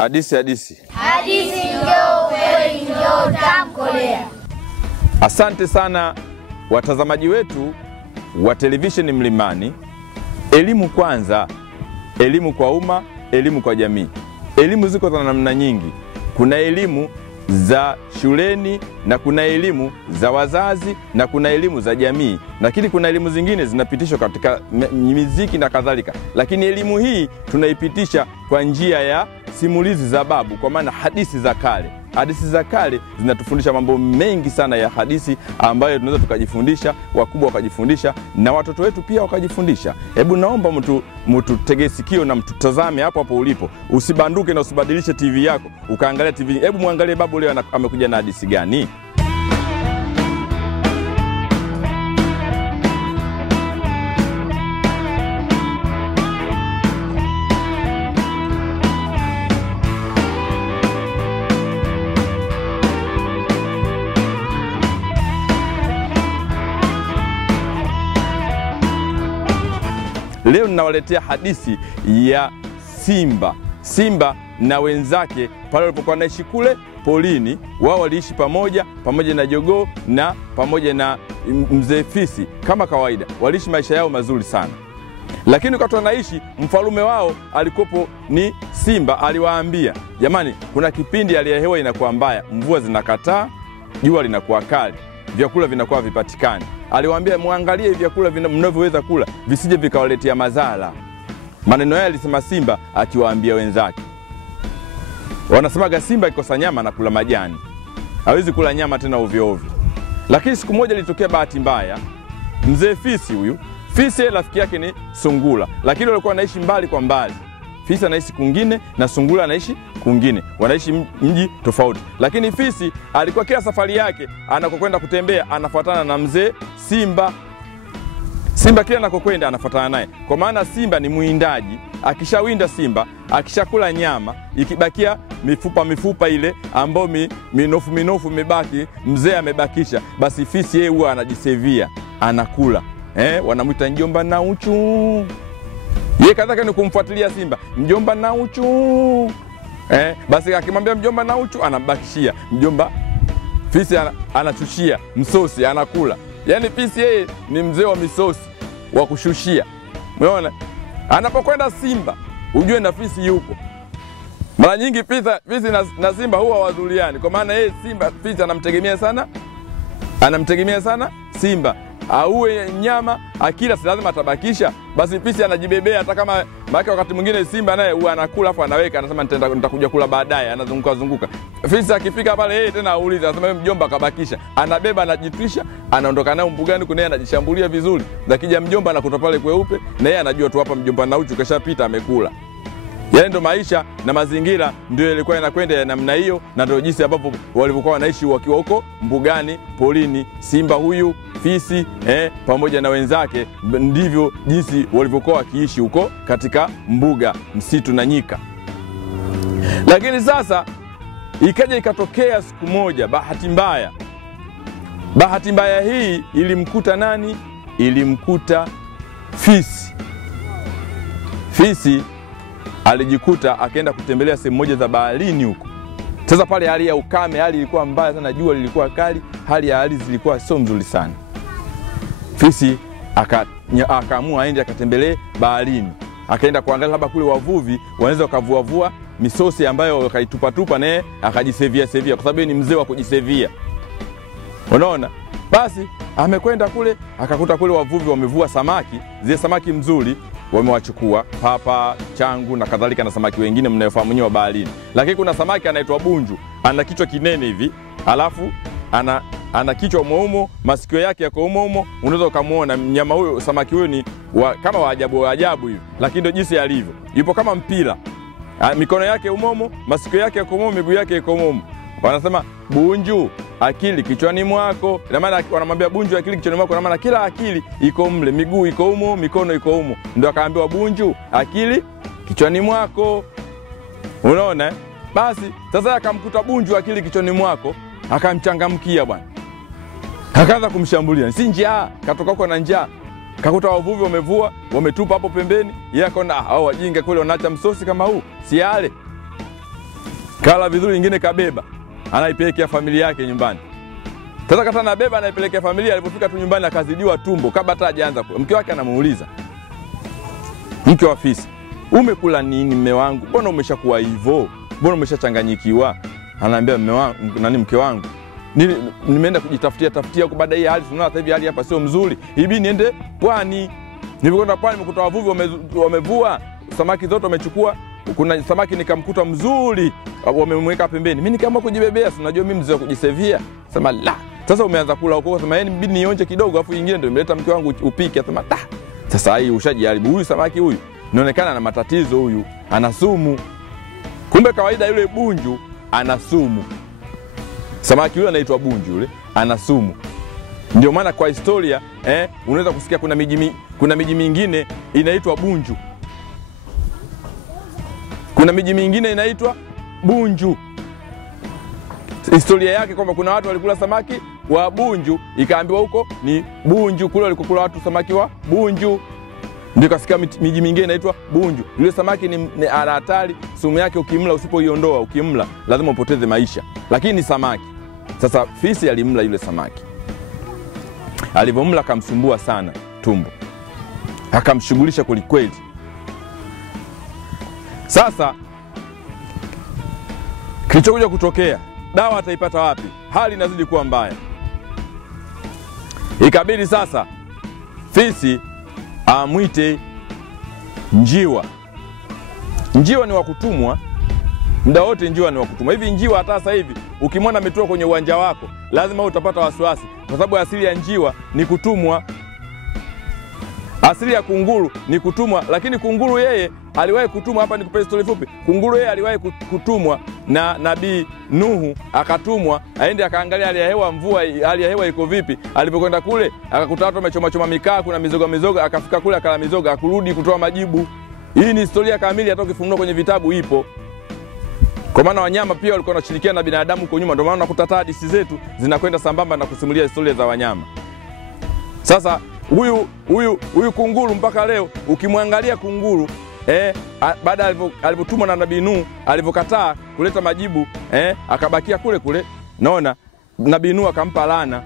Hadithi. Hadithi ndio kweli, ndio tamkolea. Asante sana watazamaji wetu wa televisheni Mlimani. Elimu kwanza, elimu kwa umma, elimu kwa jamii. Elimu ziko za namna nyingi. Kuna elimu za shuleni na kuna elimu za wazazi na kuna elimu za jamii. Lakini kuna elimu zingine zinapitishwa katika muziki na kadhalika. Lakini elimu hii tunaipitisha kwa njia ya simulizi za babu, kwa maana hadithi za kale. Hadithi za kale zinatufundisha mambo mengi sana ya hadithi ambayo tunaweza tukajifundisha, wakubwa wakajifundisha na watoto wetu pia wakajifundisha. Hebu naomba mtu tege sikio na mtutazame hapo hapo ulipo. Usibanduke na usibadilishe TV yako ukaangalia TV. Hebu muangalie babu leo amekuja na hadithi gani. Leo ninawaletea hadithi ya Simba na wenzake pale walipokuwa naishi kule polini. Wao waliishi pamoja na jogoo na pamoja na mzee Fisi kama kawaida. Waliishi maisha yao mazuri sana. Lakini wakati wanaishi, mfalume wao alikopo ni Simba. Aliwaambia, jamani, kuna kipindi hali ya hewa inakuwa mbaya, mvua zinakataa, jua linakuwa kali, vyakula vinakuwa vipatikani. Aliwaambia, muangalie vyakula mnavyoweza kula visije vikawaletea madhara. Maneno haya alisema Simba akiwaambia wenzake. Wanasemaga Simba ikosa nyama na kula majani, hawezi kula nyama tena ovyo ovyo. Lakini siku moja ilitokea bahati mbaya. Mzee Fisi huyu, Fisi rafiki yake ni Sungura, lakini walikuwa wanaishi mbali kwa mbali. Fisi anaishi kwingine na Sungura anaishi kwingine, wanaishi mji tofauti. Lakini Fisi alikuwa kila safari yake anakokwenda kutembea anafuatana na mzee Simba. Simba kila anakokwenda anafuatana naye, kwa maana Simba ni muindaji. Akishawinda Simba, akishakula nyama, ikibakia mifupa ile ambayo minofu imebaki, mzee amebakisha, basi Fisi yeye huwa anajisevia, anakula. Wanamuita njomba na uchu. Yeye kadhaka ni kumfuatilia Simba, mjomba na uchu. Basi akimwambia mjomba na uchu, anambakishia. Mjomba Fisi anachushia msosi, anakula. Yaani Fisi yeye ni mzee wa misosi, wa kushushia. Umeona? Anapokwenda Simba, ujue na Fisi yupo. Mara nyingi Fisi na Simba huwa wadhuliani, kwa maana yeye Fisi anamtegemea sana Simba. Auwe nyama, akila si lazima atabakisha. Basi Fisi anajibebea, hata kama maana wakati mwingine Simba naye huwa anakula afu anaweka, anasema nitakuja kula baadaye, anazunguka. Fisi akifika pale yeye tena auliza, anasema mjomba kabakisha. Anabeba, anajitwisha, anaondoka nayo mbugani, kuna yeye anajishambulia vizuri. Lakija mjomba anakuta pale kweupe, na yeye anajua tu hapa mjomba na uchu kashapita, amekula. Yaani ndo maisha na mazingira ndio ilikuwa inakwenda ya namna hiyo, na ndio jinsi ambapo walivyokuwa wanaishi wakiwa huko mbugani, polini. Simba huyu, Fisi pamoja na wenzake, ndivyo jinsi walivyokuwa wakiishi huko katika mbuga, msitu na nyika. Lakini sasa ikatokea siku moja bahati mbaya hii ilimkuta nani? Ilimkuta Fisi. Fisi alijikuta akaenda kutembelea sehemu moja za baharini huko. Sasa pale hali ya ukame, hali ilikuwa mbaya sana, jua lilikuwa kali, hali ya ardhi zilikuwa sio nzuri sana. Fisi akaamua aende akatembelee baharini. Akaenda kuangalia labda kule wavuvi wanaweza wakavua misosi ambayo wakaitupa naye akajisevia kwa sababu ni mzee wa kujisevia. Unaona? Basi amekwenda kule akakuta kule wavuvi wamevua samaki, zile samaki mzuri wamewachukua, papa, changu na kadhalika, na samaki wengine mnayofahamu nyinyi wa baharini. Lakini kuna samaki anaitwa bunju, ana kichwa kinene hivi, alafu ana kichwa mweumo, masikio yake yako mweumo. Unaweza ukamuona mnyama huyo, samaki huyo ni kama wa ajabu hivi, lakini ndio jinsi alivyo. Yupo kama mpira. Mikono yake umomo, masikio yake yako umomo, miguu yake iko umomo. Wanasema bunju, akili kichwani mwako. Na maana wanamwambia bunju, akili kichwani mwako, na maana kila akili iko mle, miguu iko humo, mikono iko humo. Ndio akaambiwa bunju, akili kichwani mwako. Unaona? Basi sasa akamkuta bunju, akili kichwani mwako, akamchangamkia bwana. Akaanza kumshambulia. Si njaa, katoka huko na njaa. Kakuta wavuvi wamevua, wametupa hapo pembeni. Yeye akaona hao wajinga kule wanaacha msosi kama huu, si yale. Kala vizuri, nyingine kabeba, anaipelekea familia yake nyumbani. Sasa kata na beba anaipelekea familia, alipofika tu nyumbani akazidiwa tumbo kabla hata hajaanza. Mke wake anamuuliza, mke wa fisi, umekula nini mume wangu? Mbona umeshakuwa hivyo? Mbona umeshachanganyikiwa? Anaambia mume wangu, mke wangu, nimeenda kujitafutia huko, baada ya hali tunaona sasa hivi hali hapa sio mzuri. Hivi niende pwani. Nilipokwenda pwani nimekuta wavuvi wamevua samaki zote wamechukua. Kuna samaki nikamkuta mzuri, wamemweka pembeni. Mimi nikaamua kujibebea, si unajua mimi mzee wa kujisevia. Sema la. Sasa umeanza kula huko, sema yeye mbidi nionje kidogo afu nyingine ndio nimeleta mke wangu upike. Sema ta. Sasa hii ushajaribu, huyu samaki huyu inaonekana ana matatizo, huyu ana sumu. Kumbe kawaida yule bunju ana sumu. Samaki yule anaitwa bunju, yule ana sumu. Ndio maana kwa historia unaweza kusikia kuna miji mingine inaitwa bunju. Kuna miji mingine inaitwa bunju. Historia yake kwamba kuna watu walikula samaki wa bunju, ikaambiwa huko ni bunju, kule walikula watu samaki wa bunju. Ndio kasikia miji mingine inaitwa bunju. Yule samaki ni hatari, sumu yake ukimla, usipoiondoa ukimla lazima upoteze maisha. Lakini ni samaki. Sasa fisi alimla yule samaki. Alivomla akamsumbua sana tumbo. Akamshughulisha kweli. Sasa kilichokuja kutokea, dawa ataipata wapi? Hali inazidi kuwa mbaya. Ikabidi sasa fisi amwite njiwa. Njiwa ni wakutumwa. Muda wote njiwa ni wakutumwa. Hivi njiwa hata sasa hivi ukimwona ametua kwenye uwanja wako, lazima utapata wasiwasi kwa sababu asili ya njiwa ni kutumwa. Asili ya kunguru ni kutumwa, lakini kunguru yeye aliwahi kutumwa. Hapa nikupe story fupi. Kunguru yeye aliwahi kutumwa na Nabii Nuhu, akatumwa aende akaangalia hali ya hewa, mvua, hali ya hewa iko vipi. Alipokwenda kule akakuta watu wamechoma mikaa, kuna mizoga, akafika kule akala mizoga, akurudi kutoa majibu. Hii ni historia kamili, hata ukifunua kwenye vitabu ipo. Kwa maana wanyama pia walikuwa wanashirikiana na binadamu huko nyuma. Ndio maana unakuta hadithi zetu zinakwenda sambamba na kusimulia historia za wanyama. Sasa huyu kunguru mpaka leo ukimwangalia kunguru baada alipotumwa na Nabii Nuhu, alivyokataa kuleta majibu akabakia kule. Naona Nabii Nuhu akampa laana.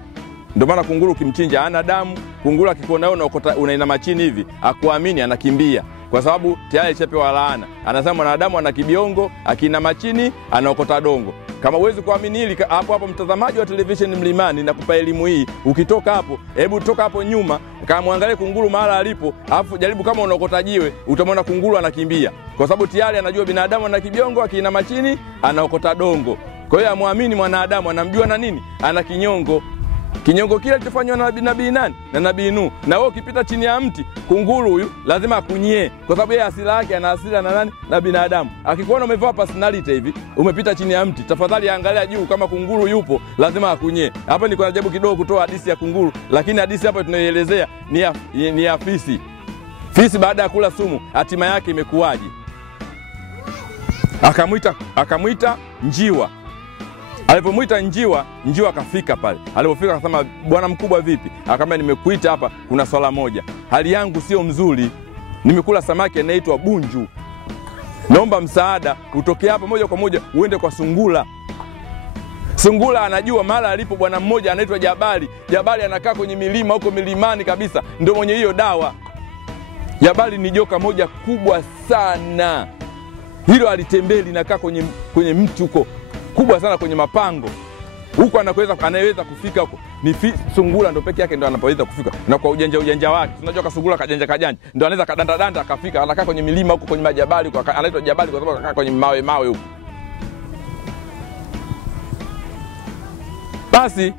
Ndio maana kunguru ukimchinja hana damu. Kunguru akikuona wewe unainama chini hivi, akuamini, anakimbia. Kwa sababu tayari alishapewa laana. Anasema mwanadamu ana kibiongo, akiinama chini anaokota dongo. Kama uwezi kuamini hili, hapo mtazamaji wa television Mlimani, nakupa elimu hii. Ukitoka hapo, hebu toka hapo nyuma, kama muangalie kunguru mahali alipo, alafu jaribu kama unaokota jiwe, utamwona kunguru anakimbia. Kwa sababu tayari anajua binadamu ana kibiongo, akiinama chini anaokota dongo. Kwa hiyo amwamini mwanadamu, anamjua na nini? Ana kinyongo. Kinyongo kile kilichofanywa na Nabii nani? Na Nabii Nuhu. Na wewe ukipita chini ya mti, kunguru huyu lazima akunyie. Kwa sababu yeye asili yake ana asili na nani? Na binadamu. Akikuona umevaa personality hivi, umepita chini ya mti, tafadhali angalia juu, kama kunguru yupo, lazima akunyie. Hapa niko najaribu kidogo kutoa hadithi ya kunguru, lakini hadithi hapa tunayoelezea ni ya fisi. Fisi baada ya kula sumu, hatima yake imekuwaje? Akamwita njiwa. Alipomwita njiwa akafika pale. Alipofika akasema, bwana mkubwa vipi? Akamwambia, nimekuita hapa kuna swala moja. Hali yangu sio mzuri. Nimekula samaki anaitwa bunju. Naomba msaada, utoke hapa moja kwa moja uende kwa sungura. Sungura anajua mara alipo bwana mmoja anaitwa Jabali. Jabali anakaa kwenye milima huko milimani kabisa, ndio mwenye hiyo dawa. Jabali ni joka moja kubwa sana. Hilo alitembea linakaa kwenye mti huko kubwa sana, kwenye mapango. Huko anaweza kufika huko. Ni sungura ndo peke yake ndo anapoweza kufika. Na kwa ujanja wake. Unajua kasungura kajanja. Ndo anaweza kadanda akafika. Anakaa kwenye milima huko kwenye majabali, anaitwa Jabali kwa sababu anakaa kwenye mawe huko. Basi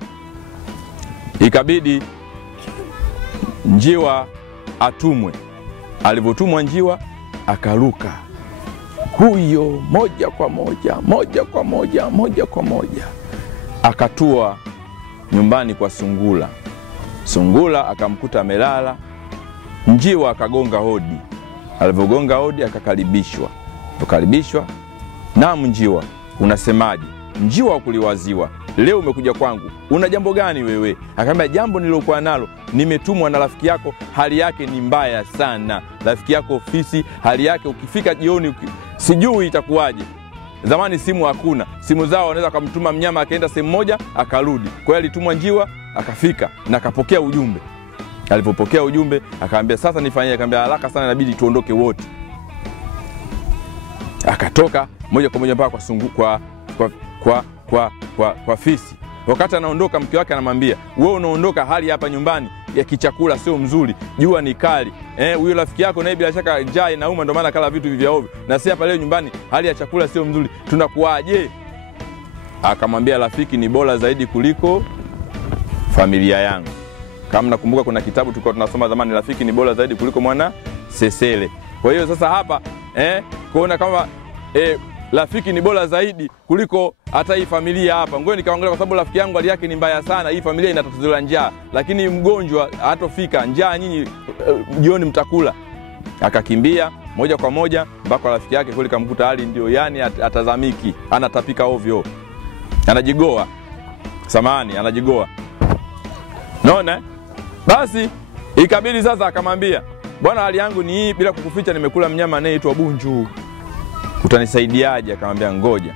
ikabidi njiwa atumwe. Alivyotumwa njiwa akaruka. Huyo moja kwa moja akatua nyumbani kwa sungura. Sungura akamkuta amelala. Njiwa akagonga hodi. Alipogonga hodi akakaribishwa. Naam njiwa, unasemaje? Njiwa kuliwaziwa. Leo umekuja kwangu. Una jambo gani wewe? Akamwambia, jambo nilokuwa nalo, nimetumwa na rafiki yako, hali yake ni mbaya sana. Rafiki yako fisi, hali yake ukifika jioni sijui itakuwaje. zamani simu hakuna. Simu zao wanaweza kumtuma mnyama akaenda sehemu moja akarudi. Kwa hiyo alitumwa njiwa akafika na akapokea ujumbe. Alipopokea ujumbe akaambia sasa nifanyie, akaambia haraka sana inabidi tuondoke wote. Akatoka moja kwa moja mpaka kwa fisi. Wakati anaondoka mke wake anamwambia, "Wewe unaondoka hali hapa nyumbani ya kichakula sio mzuri. Jua ni kali. Huyo rafiki yako naye bila shaka njaa inauma ndio maana kala vitu vya ovyo. Na si hapa leo nyumbani hali ya chakula sio mzuri. Tunakuaje?" Akamwambia, "Rafiki ni bora zaidi kuliko familia yangu." Kama nakumbuka kuna kitabu tulikuwa tunasoma zamani, rafiki ni bora zaidi kuliko mwana sesele. Kwa hiyo sasa hapa kuona kama rafiki ni bora zaidi kuliko hata hii familia hapa. Ngoja nikaangalia kwa sababu rafiki yangu hali yake ni mbaya sana. Hii familia ina tatizo la njaa, lakini mgonjwa hatofika. Njaa nyinyi jioni mtakula. Akakimbia moja kwa moja mpaka rafiki yake kule, kamkuta hali ndio yani atazamiki, anatapika ovyo. Anajigoa. Samahani, anajigoa. Naona? Basi ikabidi sasa akamwambia, "Bwana hali yangu ni hii, bila kukuficha nimekula mnyama anayeitwa bunju. Utanisaidiaje?" Akamwambia, "Ngoja.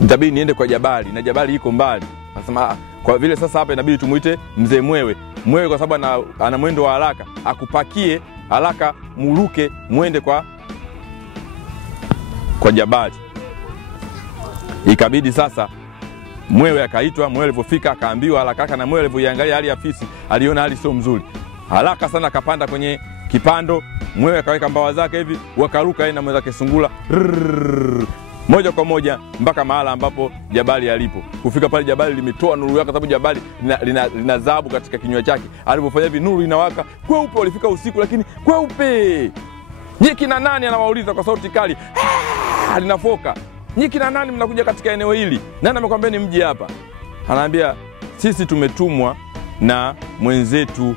Nitabidi niende kwa jabali na jabali iko mbali." Akasema, "Kwa vile sasa hapa inabidi tumuite mzee Mwewe. Mwewe kwa sababu ana mwendo wa haraka, akupakie haraka muruke muende kwa jabali." Ikabidi sasa Mwewe akaitwa. Mwewe alipofika akaambiwa haraka, na Mwewe alipoiangalia hali ya fisi aliona hali sio mzuri. Haraka sana akapanda kwenye kipando. Mwewe akaweka mbawa zake hivi, wakaruka yeye na mwenzake sungura moja kwa moja mpaka mahala ambapo jabali alipo. Kufika pale jabali limetoa nuru yake, sababu jabali lina dhahabu katika kinywa chake. Alipofanya hivi nuru inawaka kweupe. Walifika usiku lakini kweupe. "Nyiki na nani?" anawauliza kwa sauti kali. Linafoka. "Nyiki na nani mnakuja katika eneo hili? Nani amekwambia ni mji hapa?" Anaambia, "Sisi tumetumwa na mwenzetu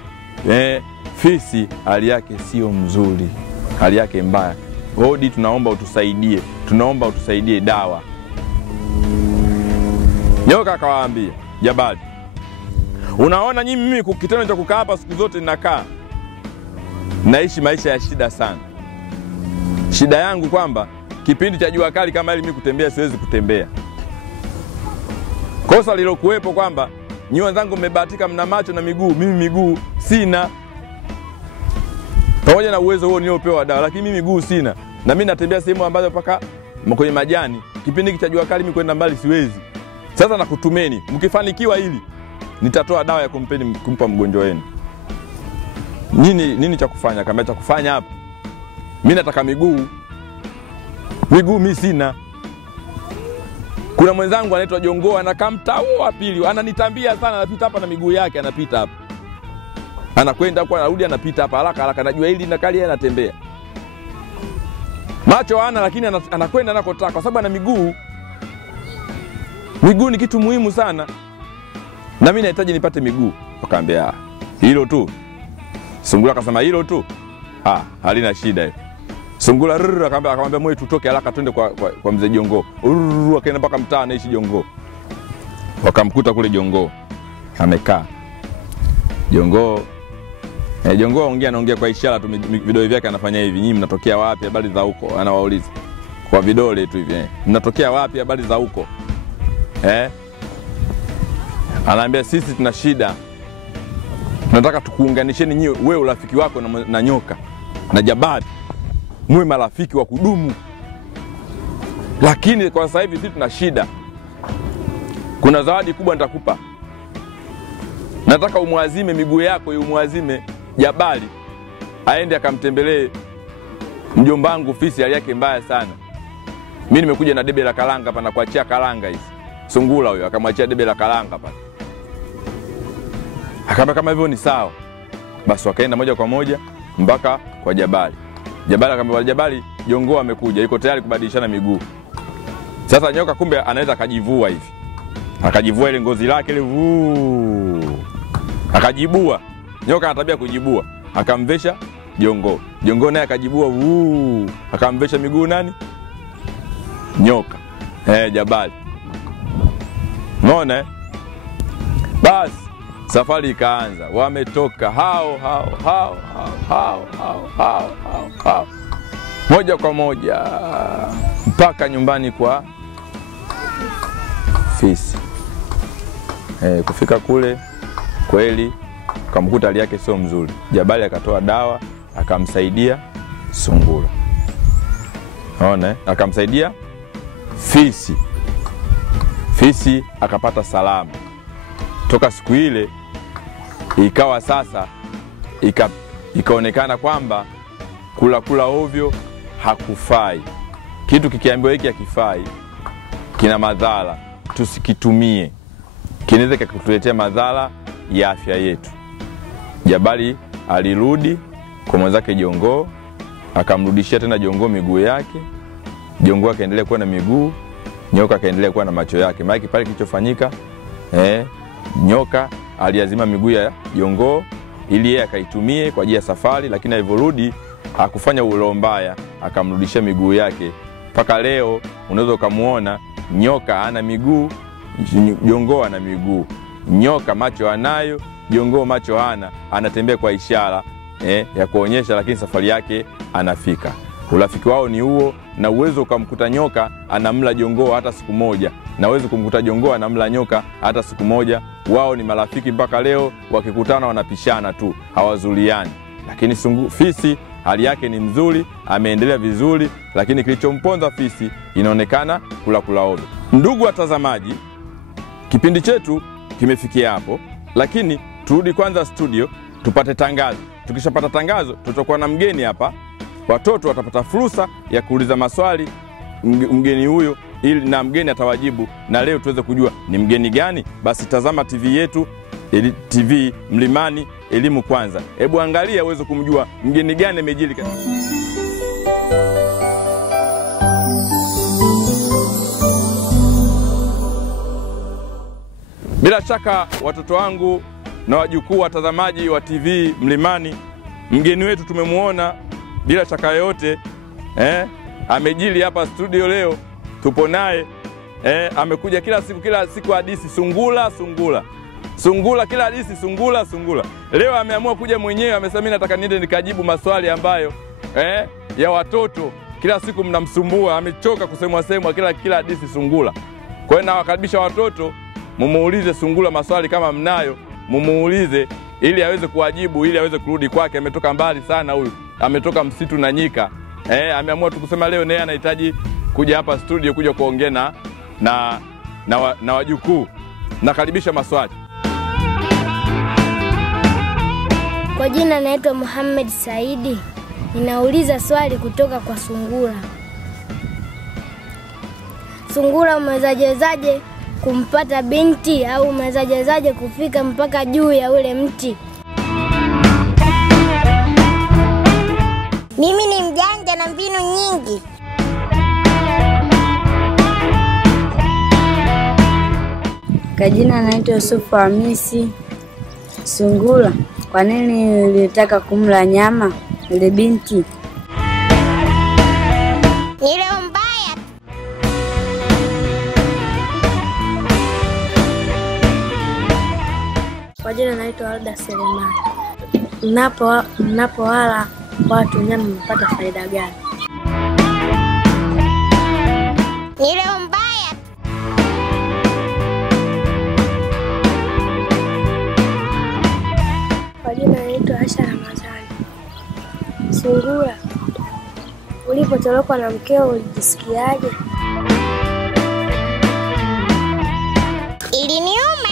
fisi, hali yake sio mzuri. Hali yake mbaya. Hodi, tunaomba utusaidie. Tunaomba utusaidie dawa." Nyoka akawaambia jabali, "Unaona mimi kitendo cha kukaa hapa siku zote ninakaa. Naishi maisha ya shida sana. Shida yangu kwamba kipindi cha jua kali kama hili mimi kutembea siwezi kutembea. Kosa lilokuwepo kwamba nyinyi wenzangu mmebahatika mna macho na miguu, mimi miguu sina. Pamoja na uwezo huo niliopewa dawa, lakini mimi miguu sina. Na mimi natembea sehemu ambazo paka kwenye majani. Kipindi cha jua kali mimi kwenda mbali siwezi. Sasa nakutumeni, mkifanikiwa hili nitatoa dawa ya kumpa mgonjwa wenu. Nini cha kufanya?" Kama cha kufanya hapa, "Mimi nataka miguu. Miguu mimi sina. Kuna mwenzangu anaitwa Jongo, anakaa mtaa wa pili, ananitambia sana, anapita hapa na miguu yake anapita hapa. Anakwenda kwa anarudi anapita hapa haraka, najua hili na kali anatembea. Macho hana lakini anakwenda anakotaka kwa sababu ana miguu. Miguu ni kitu muhimu sana. Na mimi nahitaji nipate miguu." Akaambia, "Hilo tu?" Sungura akasema, "Hilo tu?" Halina shida hiyo. Sungura akamwambia, "Mwe tutoke haraka twende kwa mzee Jongo." Akaenda mpaka mtaa anaishi Jongo. Wakamkuta kule Jongo. Amekaa. Jongo anaongea kwa ishara tu, vidole vyake anafanya hivi. "Nyinyi mnatokea wapi? Habari za huko?" Anawauliza. Kwa vidole tu hivi. "Mnatokea wapi? Habari za huko?" Anaambia, "Sisi tuna shida. Tunataka tukuunganisheni nyinyi, wewe urafiki wako na nyoka na jabali. Mwe marafiki wa kudumu. Lakini kwa sasa hivi sisi tuna shida. Kuna zawadi kubwa nitakupa. Nataka umwazime miguu yako, umwazime jabali aende akamtembelee mjomba wangu fisi, hali yake mbaya sana. Mimi nimekuja na debe la karanga hapa na kuachia karanga hizi." Sungura huyo akamwachia debe la karanga hapa. Akamwambia, "Kama hivyo ni sawa." Basi wakaenda moja kwa moja mpaka kwa jabali. Jabali akamwambia, "Jabali, Jongo amekuja, yuko tayari kubadilishana miguu." Sasa nyoka kumbe anaweza akajivua hivi. Akajivua ile ngozi lake ile akajibua. Nyoka ana tabia kujibua. Akamvesha Jongo. Jongo naye akajibua akamvesha miguu nani? Nyoka. Jabali. Unaona? Basi safari ikaanza. Wametoka hao. moja kwa moja mpaka nyumbani kwa fisi. Kufika kule kweli kamkuta hali yake sio mzuri. Jabali akatoa dawa akamsaidia sungura. Unaona? Akamsaidia fisi. Fisi akapata salama. Toka siku ile ikawa sasa ikaonekana kwamba kula ovyo hakufai. Kitu kikiambiwa hiki hakifai, kina madhara, tusikitumie. Kinaweza kutuletea madhara ya afya yetu. Jabali alirudi kwa mwenzake Jongoo, akamrudishia tena Jongoo miguu yake. Jongoo akaendelea kuwa na miguu, nyoka akaendelea kuwa na macho yake. Maana pale kilichofanyika nyoka aliazima miguu ya Jongoo ili yeye akaitumie kwa ajili ya safari, lakini alivorudi hakufanya ulo mbaya, akamrudishia miguu yake. Paka leo unaweza ukamuona nyoka ana miguu, Jongoo ana miguu. Nyoka macho anayo, Jongoo macho hana, anatembea kwa ishara ya kuonyesha, lakini safari yake anafika. Urafiki wao ni huo, na uwezo ukamkuta nyoka anamla Jongoo hata siku moja, na uwezo kumkuta Jongoo anamla nyoka hata siku moja. Wao ni marafiki mpaka leo, wakikutana wanapishana tu, hawazuliani. Lakini fisi hali yake ni mzuri, ameendelea vizuri, lakini kilichomponza fisi inaonekana kula ovyo. Ndugu watazamaji, kipindi chetu kimefikia hapo, lakini turudi kwanza studio tupate tangazo. Tukishapata tangazo tutakuwa na mgeni hapa. Watoto watapata fursa ya kuuliza maswali mgeni huyo, ili na mgeni atawajibu, na leo tuweze kujua ni mgeni gani. Basi tazama TV yetu, TV Mlimani Elimu Kwanza. Hebu angalia uweze kumjua mgeni gani amejili. Bila shaka watoto wangu na wajukuu watazamaji wa TV Mlimani, mgeni wetu tumemuona bila shaka yote, amejili hapa studio leo, tupo naye. Amekuja kila siku hadithi sungula, kila hadithi sungula. Leo ameamua kuja mwenyewe, amesema mimi nataka niende nikajibu maswali ambayo ya watoto kila siku mnamsumbua, amechoka kusemwa kila hadithi sungula. Kwa hiyo nawakaribisha watoto, mumuulize sungula maswali kama mnayo, mumuulize ili aweze kuwajibu, ili aweze kurudi kwake. Ametoka mbali sana huyu, ametoka msitu na nyika. Ameamua tukusema leo naye anahitaji kuja hapa studio kuja kuongea na wajukuu. Nakaribisha maswali. Kwa jina naitwa Muhammad Saidi. Ninauliza swali kutoka kwa sungura. Sungura umewezaje kumpata binti, au umewezaje kufika mpaka juu ya ule mti? Mimi ni mjanja na mbinu nyingi. Kwa jina naitwa Yusufu Hamisi. Sungura, kwa nini ulitaka kumla nyama ile binti? Ni leo mbaya. Kwa jina naitwa Alda Selemani. Mnapowala watu nyama mpata faida gani? Ni leo mbaya. Kwa jina naitwa Asha Ramadhani. Sungura, ulipotoroka na mkeo ulijisikiaje? Iliniuma.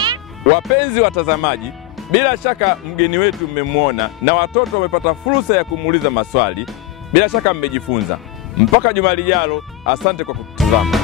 Wapenzi watazamaji, bila shaka mgeni wetu mmemwona, na watoto wamepata fursa ya kumuuliza maswali. Bila shaka mmejifunza. Mpaka juma lijalo, asante kwa kutazama.